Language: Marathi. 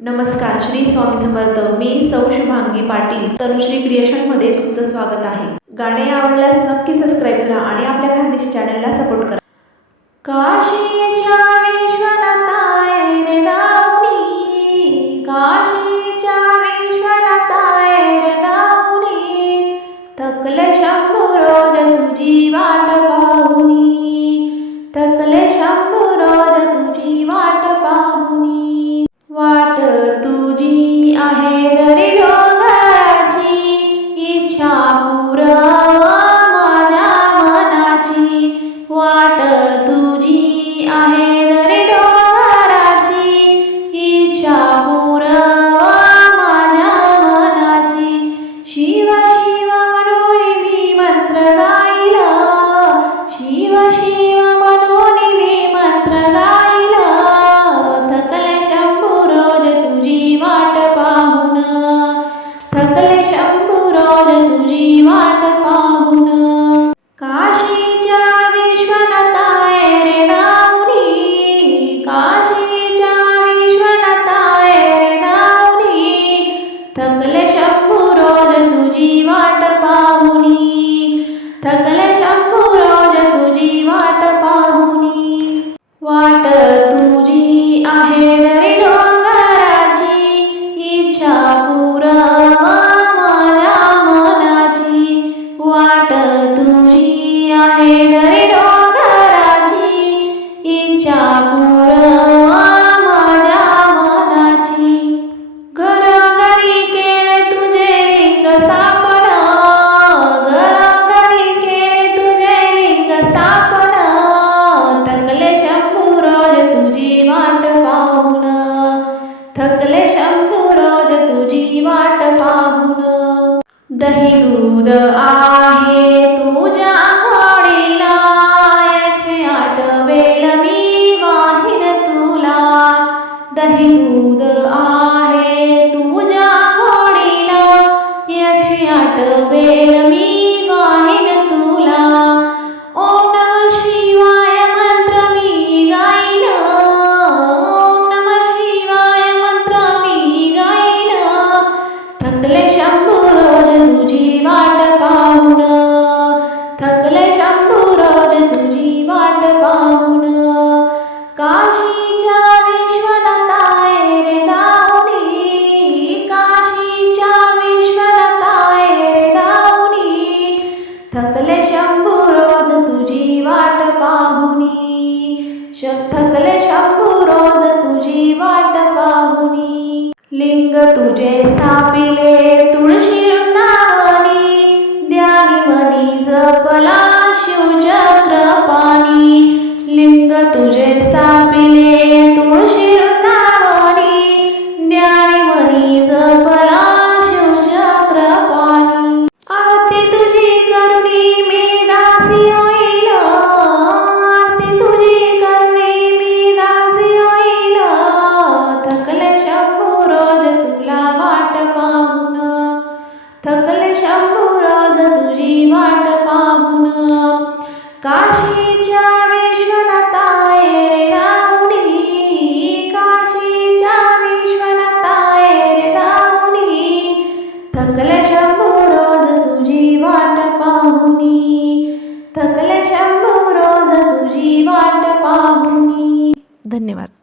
नमस्कार, श्री स्वामी समर्थ. मी सौ शुभांगी पाटील तनुश्री क्रिएशनमध्ये तुमचं स्वागत आहे. गाणे आवडल्यास नक्की सबस्क्राईब करा आणि आपल्या खानदेशी चॅनलला सपोर्ट करा. काशीच्या विश्वनाथाय रे दाऊनी, काशीच्या विश्वनाथाय रे दाऊनी, थकले शंभू रोज तुझी वाट पाहुनी, थकले शंभू रोज तुझी वाट पाहुनी. वाट तुझी आहे दरी डोंगराची, इच्छा पुरवा माझ्या मनाची. वाट तुझी आहे दरी डोंगराची, इच्छा पुरवा माझ्या मनाची. शिव शिव म्हणून मी मंत्र गायला, शिव शिव म्हणून मी मंत्र गायला, थकले शंभू रोज तुझी वाट पाहून, थकले शंभू रोज तुझी वाट पाहून. काशीच्या विश्वनाथाय रे दाऊनी, काशीच्या विश्वनाथाय रे दाऊनी, थकले शंभू रोज तुझी वाट पाहुनी, थकले शंभू रोज तुझी वाट पाहुनी. वाट तुझी आहे दरी डोंगराची, इच्छा पुरवा माझ्या मनाची. वाट तुझी आहे दरी डोंगराची, इच्छा पुरवा माझ्या मनाची. घरोघरी केले तुझे लिंग स्थापन, घरोघरी केले तुझे लिंग स्थापन, थकले शंभू रोज तुझी वाट पाहून, थकले शंभू रोज तुझी वाट पाहून. दही दूध आहे तुझ्या आंघोळीला, 108 बेल मी वाहीन तुला. दही दूध आहे तुझ्या आंघोळीला, 108 बेल मी वाहीन तुला. ओम नमः शिवाय मंत्र मी गाईन, ओम नमः शिवाय मंत्र मी गाईन, थकले शंभू रोज तुझी वाट पाहून, थकले शंभू रोज तुझी वाट पाहून. काशीच्या विश्वनाथाय रे दाऊनी, काशीच्या विश्वनाथाय रे दाऊनी, थकले शंभू रोज तुझी वाट पाहुनी, थकले शंभू रोज तुझी वाट पाहुनी. लिंग तुझे स्थापिले तुळशी वृंदावनी, ध्यानी मनी जपला शिवचक्र पाणी. लिंग तुझे स्थापिले तुळशी वृंदावनी, ध्यानी मनी जपला शिवचक्र पाणी. आरती तुझी करुणी मी दासी होईल, आरती तुझी करुणी मी दासी होईल, थकले शंभू रोज तुला वाट पाहून, थकले शंभू रोज तुझी वाट पाहून. काशीच्या विश्वनाथाय रे दाऊनी, काशीच्या विश्वनाथाय रे दाऊनी, थकले शंभू रोज तुझी वाट पाहुनी, थकले शंभू रोज तुझी वाट पाहुनी. धन्यवाद.